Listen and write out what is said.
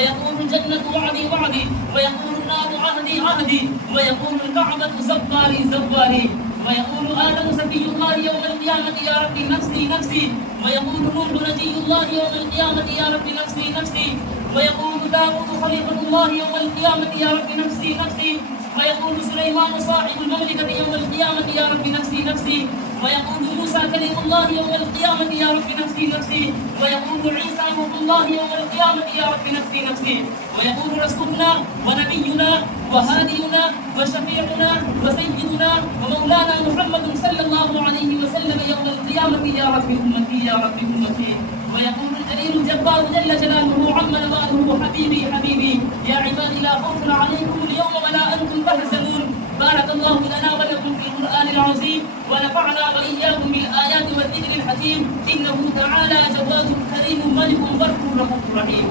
ويقول الجنة وعدي وعدي، ويقول النار عهدي عهدي، ويقول الكعبة زواري زواري، ويقول آدم سفي الله يوم القيامة يا رب نفسي نفسي، ويقول نوح نجي الله يوم القيامة يا رب نفسي نفسي، ويقول داود خليفة الله يوم القيامة يا رب نفسي نفسي، ويقول سليمان صاحب المملكة يوم القيامة يا رب نفسي نفسي، ويقول موسى كلم الله يوم القيامة يا رب نفسي نفسي، ويقول عيسى روح الله يوم القيامة يا رب نفسي نفسي، ويقول رسولنا ونبينا وهادينا وشفيعنا وسيدنا ومولانا محمد صلى الله عليه وسلم يوم القيامة يا رب أمتي يا رب أمتي، ويقول الجليل الجبار جل جلاله عم نواله حبيبي حبيبي يا عبادي لا خوف عليكم اليوم ولا أنتم تحزنون. بارك الله لنا ولكم في القرآن العظيم ونفعنا وإياكم بالآيات والذكر الحكيم، إنه تعالى جواد كريم ملك بر رحيم.